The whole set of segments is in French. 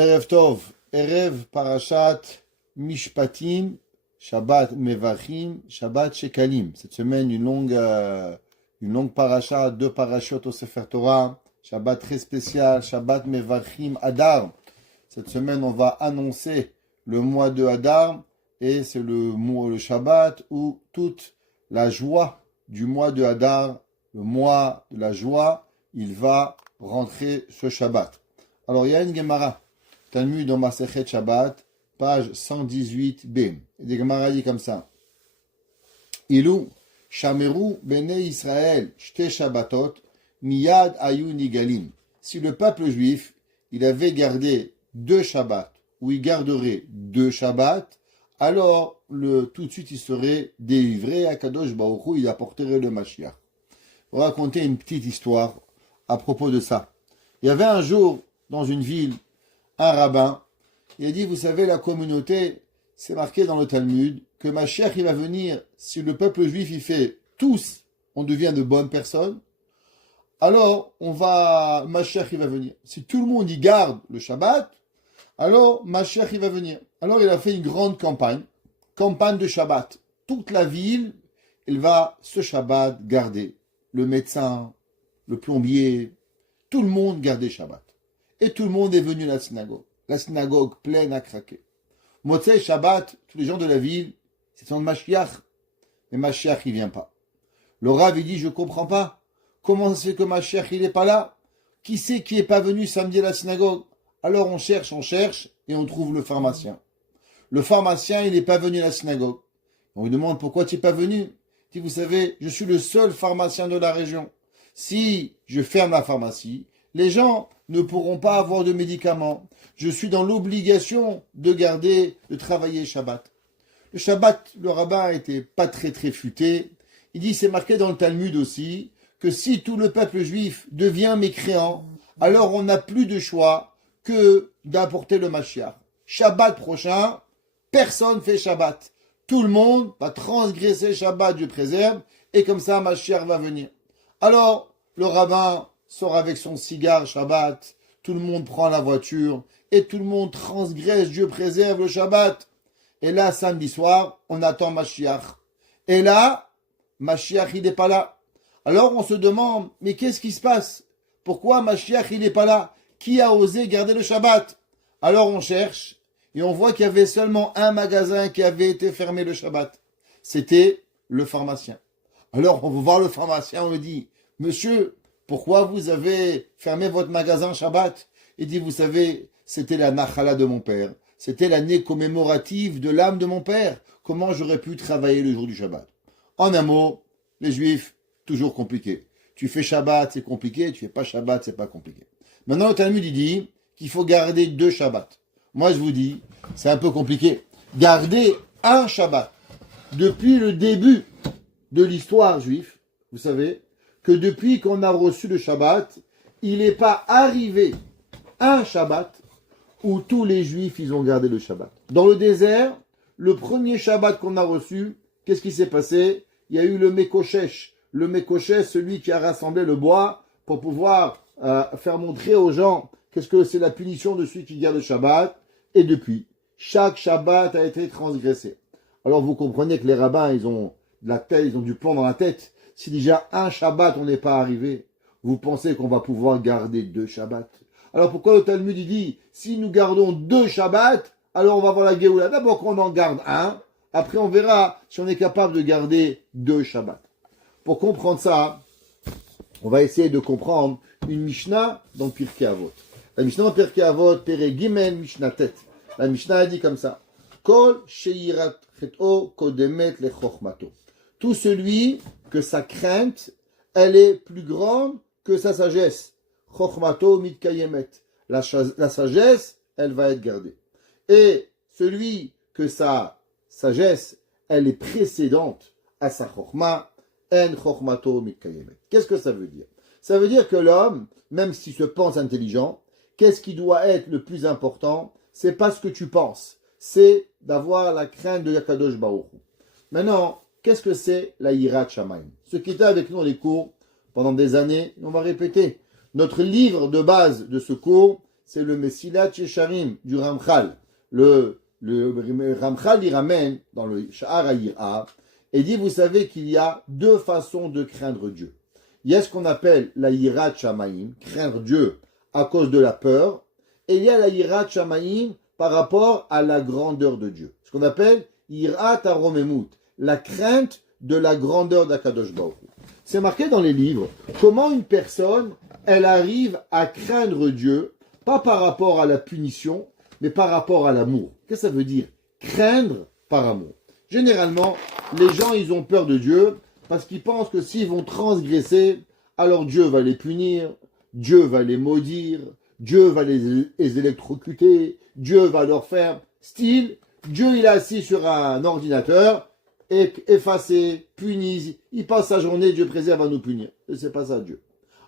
Erev Tov, Erev Parashat Mishpatim, Shabbat Mevachim, Shabbat Shekalim. Cette semaine, une longue parasha, deux parashot au Sefer Torah, Shabbat très spécial, Shabbat Mevachim Adar. Cette semaine, on va annoncer le mois de Adar, et c'est le Shabbat où toute la joie du mois de Adar, le mois de la joie, il va rentrer ce Shabbat. Alors, il y a une Gemara, Talmud dans Masechet Shabbat, page 118b. Et des Gemara dit comme ça. Ilou, Shameru Bene Israël, Shte Shabbatot, Miyad Ayu Nigalim. Si le peuple juif, il avait gardé deux Shabbats, ou il garderait deux Shabbats, alors tout de suite il serait délivré à Kadosh Baruch Hu, il apporterait le Mashiach. Je vais raconter une petite histoire à propos de ça. Il y avait un jour, dans une ville, un rabbin, il a dit, vous savez, la communauté, c'est marqué dans le Talmud, que Mashiach, il va venir, si le peuple juif, il fait tous, on devient de bonnes personnes, alors, Mashiach, il va venir. Si tout le monde y garde le Shabbat, alors Mashiach, il va venir. Alors, il a fait une grande campagne de Shabbat. Toute la ville, elle va ce Shabbat garder. Le médecin, le plombier, tout le monde gardait Shabbat. Et tout le monde est venu à la synagogue pleine à craquer. Motzei Shabbat, tous les gens de la ville, c'est son Mashiach. Mais Mashiach, il vient pas. Le Rav, il dit, je comprends pas. Comment ça se fait que Mashiach, il n'est pas là? Qui c'est qui n'est pas venu samedi à la synagogue? Alors on cherche, et on trouve le pharmacien. Le pharmacien, il n'est pas venu à la synagogue. On lui demande, pourquoi tu n'es pas venu? Il dit, vous savez, je suis le seul pharmacien de la région. Si je ferme la pharmacie, les gens ne pourront pas avoir de médicaments. Je suis dans l'obligation de travailler Shabbat. Le Shabbat, le rabbin n'était pas très futé. Il dit, c'est marqué dans le Talmud aussi, que si tout le peuple juif devient mécréant, alors on n'a plus de choix que d'apporter le Mashiach. Shabbat prochain, personne fait Shabbat. Tout le monde va transgresser Shabbat, Dieu préserve, et comme ça, Mashiach va venir. Alors, le rabbin sort avec son cigare Shabbat, tout le monde prend la voiture, et tout le monde transgresse, Dieu préserve le Shabbat. Et là, samedi soir, on attend Mashiach. Et là, Mashiach, il n'est pas là. Alors, on se demande, mais qu'est-ce qui se passe? Pourquoi Mashiach, il n'est pas là? Qui a osé garder le Shabbat? Alors, on cherche, et on voit qu'il y avait seulement un magasin qui avait été fermé le Shabbat. C'était le pharmacien. Alors, on va voir le pharmacien, on lui dit, monsieur, pourquoi vous avez fermé votre magasin Shabbat? Il dit, vous savez, c'était la nachala de mon père. C'était l'année commémorative de l'âme de mon père. Comment j'aurais pu travailler le jour du Shabbat? En un mot, les Juifs, toujours compliqué. Tu fais Shabbat, c'est compliqué. Tu fais pas Shabbat, c'est pas compliqué. Maintenant, le Talmud, il dit qu'il faut garder deux Shabbats. Moi, je vous dis, c'est un peu compliqué. Garder un Shabbat. Depuis le début de l'histoire juive, vous savez, que depuis qu'on a reçu le Shabbat, il n'est pas arrivé un Shabbat où tous les Juifs, ils ont gardé le Shabbat. Dans le désert, le premier Shabbat qu'on a reçu, qu'est-ce qui s'est passé? Il y a eu le Mekoshesh. Le Mekoshesh, celui qui a rassemblé le bois pour pouvoir faire montrer aux gens qu'est-ce que c'est la punition de celui qui garde le Shabbat. Et depuis, chaque Shabbat a été transgressé. Alors vous comprenez que les rabbins, ils ont du plomb dans la tête. Si déjà un Shabbat on n'est pas arrivé, vous pensez qu'on va pouvoir garder deux Shabbats? Alors pourquoi le Talmud dit, si nous gardons deux Shabbats, alors on va voir la Géoula. D'abord qu'on en garde un, après on verra si on est capable de garder deux Shabbats. Pour comprendre ça, on va essayer de comprendre une Mishnah dans Pirkei Avot. La Mishnah dans Pirkei Avot, Pere Gimel Mishnah Tet. La Mishnah a dit comme ça. Kol sheirat chet'o kodemet le chochmato. Tout celui que sa crainte, elle est plus grande que sa sagesse. Chochmato mitkayemet. La sagesse, elle va être gardée. Et celui que sa sagesse, elle est précédente à sa chochma, en chochmato mitkayemet. Qu'est-ce que ça veut dire? Ça veut dire que l'homme, même s'il se pense intelligent, qu'est-ce qui doit être le plus important? C'est pas ce que tu penses, c'est d'avoir la crainte de Yakadosh Baruch Hu. Maintenant, qu'est-ce que c'est la Yirat Shamayim? Ceux qui étaient avec nous dans les cours pendant des années, on va répéter. Notre livre de base de ce cours, c'est le Mesilat Yesharim du Ramchal. Le Ramchal, il ramène dans le Sha'ar HaYir'a et dit, vous savez qu'il y a deux façons de craindre Dieu. Il y a ce qu'on appelle la Yirat Shamayim, craindre Dieu à cause de la peur, et il y a la Yirat Shamayim par rapport à la grandeur de Dieu. Ce qu'on appelle Yirat HaRomemut, la crainte de la grandeur d'Akadosh Baruch Hu. C'est marqué dans les livres comment une personne, elle arrive à craindre Dieu, pas par rapport à la punition, mais par rapport à l'amour. Qu'est-ce que ça veut dire? Craindre par amour. Généralement, les gens, ils ont peur de Dieu parce qu'ils pensent que s'ils vont transgresser, alors Dieu va les punir, Dieu va les maudire, Dieu va les électrocuter, Dieu va leur faire style. Dieu, il est assis sur un ordinateur, effacé, puni, il passe sa journée, Dieu préserve à nous punir. Et c'est pas ça, Dieu.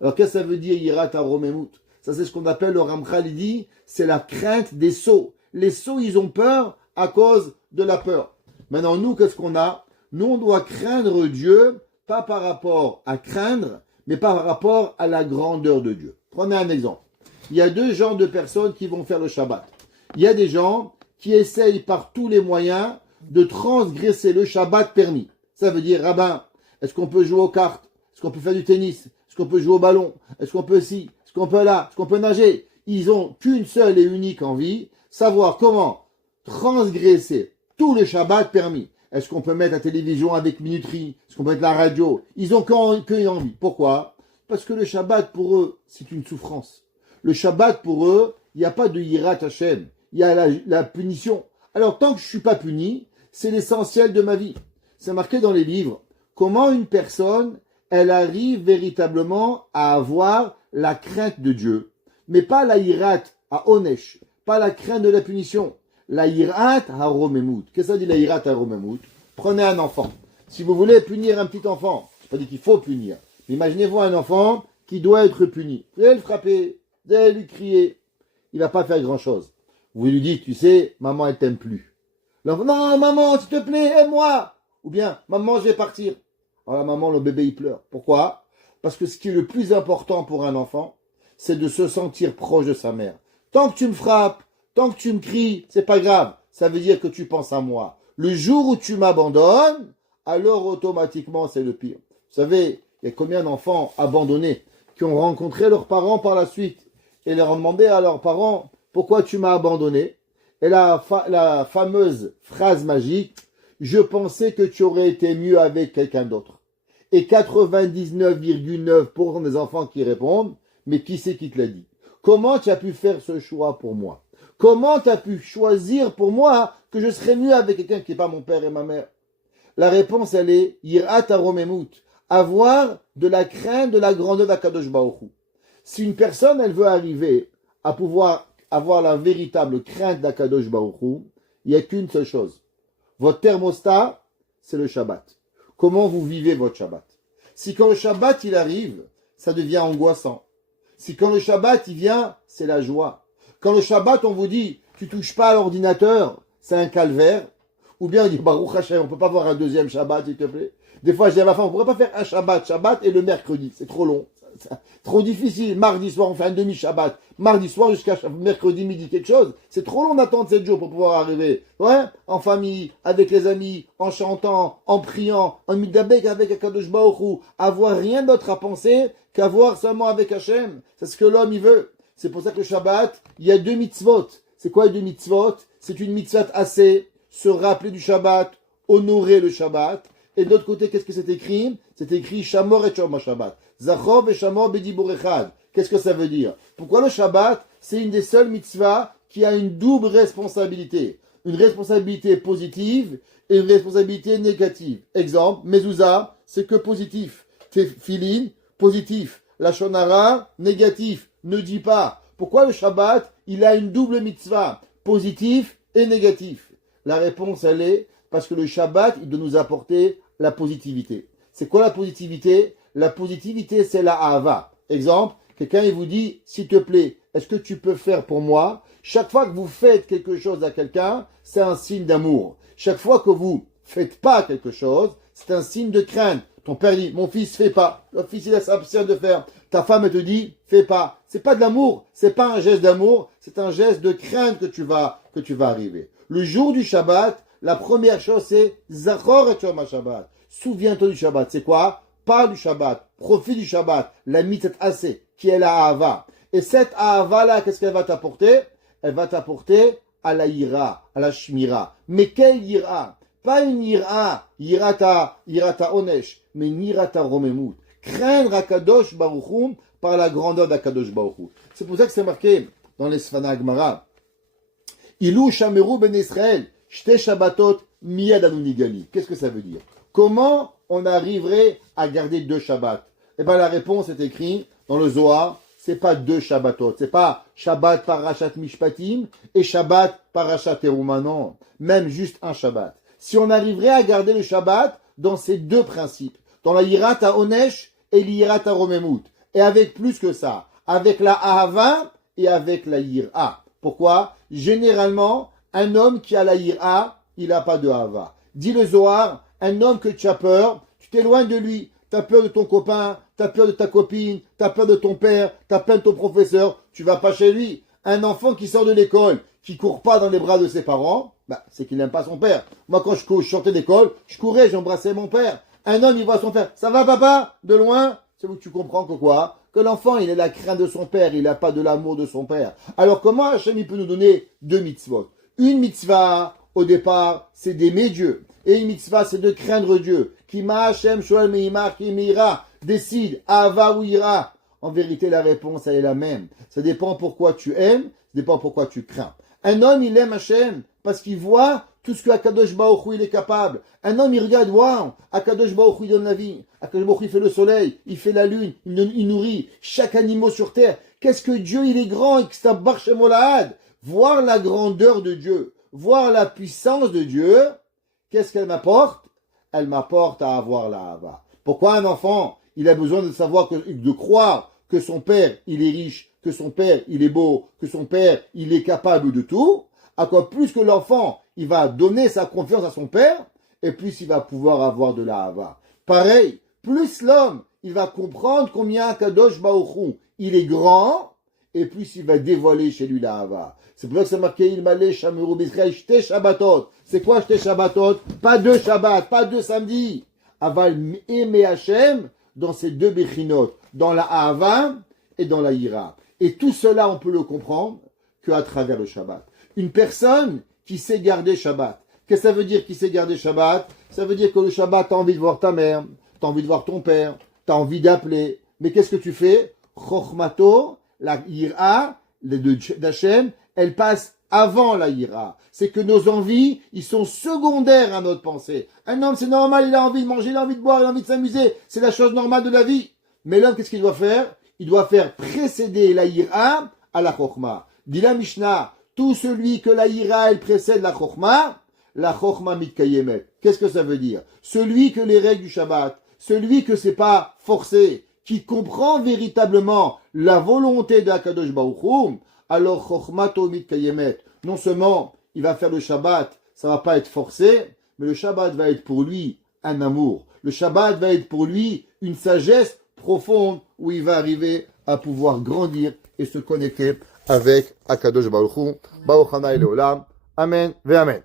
Alors, qu'est-ce que ça veut dire, Yirat HaRomemut? Ça, c'est ce qu'on appelle, le Ramchal, il dit, c'est la crainte des sots. Les sots, ils ont peur à cause de la peur. Maintenant, nous, qu'est-ce qu'on a? Nous, on doit craindre Dieu, pas par rapport à craindre, mais par rapport à la grandeur de Dieu. Prenez un exemple. Il y a deux genres de personnes qui vont faire le Shabbat. Il y a des gens qui essayent par tous les moyens de transgresser le Shabbat permis. Ça veut dire, rabbin, est-ce qu'on peut jouer aux cartes? Est-ce qu'on peut faire du tennis? Est-ce qu'on peut jouer au ballon? Est-ce qu'on peut ci? Est-ce qu'on peut là? Est-ce qu'on peut nager? Ils ont qu'une seule et unique envie, savoir comment transgresser tout le Shabbat permis. Est-ce qu'on peut mettre la télévision avec minuterie? Est-ce qu'on peut mettre la radio? Ils ont qu'une envie. Pourquoi? Parce que le Shabbat, pour eux, c'est une souffrance. Le Shabbat, pour eux, il n'y a pas de Yirat Hashem. Il y a la punition. Alors, tant que je ne suis pas puni, c'est l'essentiel de ma vie. C'est marqué dans les livres. Comment une personne, elle arrive véritablement à avoir la crainte de Dieu. Mais pas la Yirat à Onesh. Pas la crainte de la punition. La Yirat HaRomemut. Qu'est-ce que ça dit la Yirat HaRomemut? Prenez un enfant. Si vous voulez punir un petit enfant, je ne pas dit qu'il faut punir. Mais imaginez-vous un enfant qui doit être puni. Vous allez le frapper, vous allez lui crier. Il ne va pas faire grand-chose. Vous lui dites, tu sais, maman, elle t'aime plus. L'enfant, non, maman, s'il te plaît, aime-moi. Ou bien, maman, je vais partir. Alors la maman, le bébé, il pleure. Pourquoi? Parce que ce qui est le plus important pour un enfant, c'est de se sentir proche de sa mère. Tant que tu me frappes, tant que tu me cries, c'est pas grave. Ça veut dire que tu penses à moi. Le jour où tu m'abandonnes, alors automatiquement, c'est le pire. Vous savez, il y a combien d'enfants abandonnés qui ont rencontré leurs parents par la suite et leur ont demandé à leurs parents, pourquoi tu m'as abandonné? Et la fameuse phrase magique, je pensais que tu aurais été mieux avec quelqu'un d'autre. Et 99,9% des enfants qui répondent, mais qui c'est qui te l'a dit? Comment tu as pu faire ce choix pour moi? Comment tu as pu choisir pour moi que je serais mieux avec quelqu'un qui n'est pas mon père et ma mère? La réponse, elle est Yirat HaRomemut, avoir de la crainte de la grandeur d'Akadosh Baruch Hu. Si une personne, elle veut arriver à pouvoir avoir la véritable crainte d'Akadosh Baruch Hu, il n'y a qu'une seule chose. Votre thermostat, c'est le Shabbat. Comment vous vivez votre Shabbat? Si quand le Shabbat, il arrive, ça devient angoissant. Si quand le Shabbat, il vient, c'est la joie. Quand le Shabbat, on vous dit, tu touches pas à l'ordinateur, c'est un calvaire. Ou bien on dit, Baruch Hashem, on peut pas voir un deuxième Shabbat, s'il te plaît. Des fois, je dis à ma femme, on pourrait pas faire un Shabbat et le mercredi. C'est trop long. Trop difficile. Mardi soir, on fait un demi-Shabbat. Mardi soir jusqu'à mercredi midi, quelque chose. C'est trop long d'attendre 7 jours pour pouvoir arriver. Ouais? En famille, avec les amis, en chantant, en priant, en midabek avec Akadosh Baruch Hu. Avoir rien d'autre à penser qu'avoir seulement avec Hachem. C'est ce que l'homme, il veut. C'est pour ça que le Shabbat, il y a 2 mitzvot. C'est quoi les 2 mitzvot? C'est une mitzvot assez, se rappeler du Shabbat, honorer le Shabbat. Et de l'autre côté, qu'est-ce que c'est écrit? C'est écrit Shamor et Shom Shabbat. Zachor et Shamor Bedibur Echad. Qu'est-ce que ça veut dire? Pourquoi le Shabbat, c'est une des seules mitzvahs qui a une double responsabilité? Une responsabilité positive et une responsabilité négative. Exemple, Mezouza, c'est que positif. Tefillin, positif. La Shonara, négatif. Ne dis pas. Pourquoi le Shabbat, il a une double mitzvah, positif et négatif? La réponse, elle est parce que le Shabbat, il doit nous apporter la positivité. C'est quoi la positivité? La positivité, c'est la Ahava. Exemple, quelqu'un il vous dit, s'il te plaît, est-ce que tu peux faire pour moi? Chaque fois que vous faites quelque chose à quelqu'un, c'est un signe d'amour. Chaque fois que vous faites pas quelque chose, c'est un signe de crainte. Ton père dit, mon fils fait pas. Le fils, il s'abstient de faire. Ta femme elle te dit, fais pas. C'est pas de l'amour, c'est pas un geste d'amour, c'est un geste de crainte que tu vas arriver. Le jour du Shabbat, la première chose c'est Zachor et Yom Shabbat. Souviens-toi du Shabbat. C'est quoi? Parle du Shabbat, profite du Shabbat, la mitzvah assez, qui est la Ahava. Et cette Ahava là, qu'est-ce qu'elle va t'apporter? Elle va t'apporter à la ira, à la shmira. Mais quelle ira? Pas une ira, irata onesh, mais une irata romemut. Craindre Akadosh Baruch Hu par la grandeur d'Akadosh Baruch Hu. C'est pour ça que c'est marqué dans les Sfana Gemara. Ilou shameru ben Israël, shte shabbatot miyad anu nigali. Qu'est-ce que ça veut dire? Comment on arriverait à garder 2 Shabbats? Eh bien, la réponse est écrite dans le Zohar. C'est pas 2 Shabbatot. C'est pas Shabbat Parashat Mishpatim et Shabbat Parashat Teruma. Non. Même juste un Shabbat. Si on arriverait à garder le Shabbat dans ces 2 principes, dans la Yirat HaOnesh et l'Yirat HaRomemut, et avec plus que ça, avec la Ahava et avec la Yira. Pourquoi? Généralement, un homme qui a la Yira, il n'a pas de Ahava. Dit le Zohar, un homme que tu as peur, tu t'éloignes de lui. Tu as peur de ton copain, tu as peur de ta copine, tu as peur de ton père, tu as peur de ton professeur, tu vas pas chez lui. Un enfant qui sort de l'école, qui court pas dans les bras de ses parents, c'est qu'il n'aime pas son père. Moi, quand je sortais d'école, je courais, j'embrassais mon père. Un homme, il voit son père. Ça va, papa? De loin? C'est où tu comprends que quoi? Que l'enfant, il a la crainte de son père, il n'a pas de l'amour de son père. Alors, comment Hachem, il peut nous donner 2 mitzvot? Une mitzvah, au départ, c'est d'aimer Dieu. Et une mitzvah, c'est de craindre Dieu. Kima Hashem Shoel Meimar Kimira. Décide, Ava ou Ira. En vérité, la réponse, elle est la même. Ça dépend pourquoi tu aimes, ça dépend pourquoi tu crains. Un homme, il aime Hashem parce qu'il voit tout ce que Akadosh Baruch Hu, il est capable. Un homme, il regarde, waouh, Akadosh Baruch Hu, il donne la vie. Akadosh Baruch Hu, il fait le soleil, il fait la lune, il nourrit chaque animal sur terre. Qu'est-ce que Dieu, il est grand, et que c'est un barchemolahad. Voir la grandeur de Dieu, voir la puissance de Dieu, qu'est-ce qu'elle m'apporte? Elle m'apporte à avoir la Hava. Pourquoi un enfant, il a besoin de savoir, de croire que son père, il est riche, que son père, il est beau, que son père, il est capable de tout? À quoi plus que l'enfant, il va donner sa confiance à son père, et plus il va pouvoir avoir de la Hava. Pareil, plus l'homme, il va comprendre combien Kadosh Baruch Hu, il est grand, et plus il va dévoiler chez lui la Hava. C'est pour ça que c'est marqué il m'allait Shameru B'Israël Shte Shabbatot. C'est quoi Shte Shabbatot? Pas 2 Shabbat, pas 2 samedis. Aval aimer Hashem dans ces 2 Bechinot, dans la Ahava et dans la Yira. Et tout cela, on peut le comprendre qu'à travers le Shabbat. Une personne qui sait garder Shabbat. Qu'est-ce que ça veut dire qui sait garder Shabbat? Ça veut dire que le Shabbat, tu as envie de voir ta mère, tu as envie de voir ton père, tu as envie d'appeler. Mais qu'est-ce que tu fais? Chochmato, la Yira, d'Hashem, elle passe avant la ira. C'est que nos envies, ils sont secondaires à notre pensée. Un homme, c'est normal, il a envie de manger, il a envie de boire, il a envie de s'amuser. C'est la chose normale de la vie. Mais l'homme, qu'est-ce qu'il doit faire? Il doit faire précéder la ira à la chokhma. Dit la Mishnah, tout celui que la ira, elle précède la chokhma mitkayemet. Qu'est-ce que ça veut dire? Celui que les règles du Shabbat, celui que c'est pas forcé, qui comprend véritablement la volonté d'Akadosh Baruch Hu, alors chokhmato mitkayemet. Non seulement il va faire le Shabbat, ça va pas être forcé, mais le Shabbat va être pour lui un amour. Le Shabbat va être pour lui une sagesse profonde où il va arriver à pouvoir grandir et se connecter avec Akadosh Baruch Hu. Baruch Hanai Leolam. Amen ve Amen.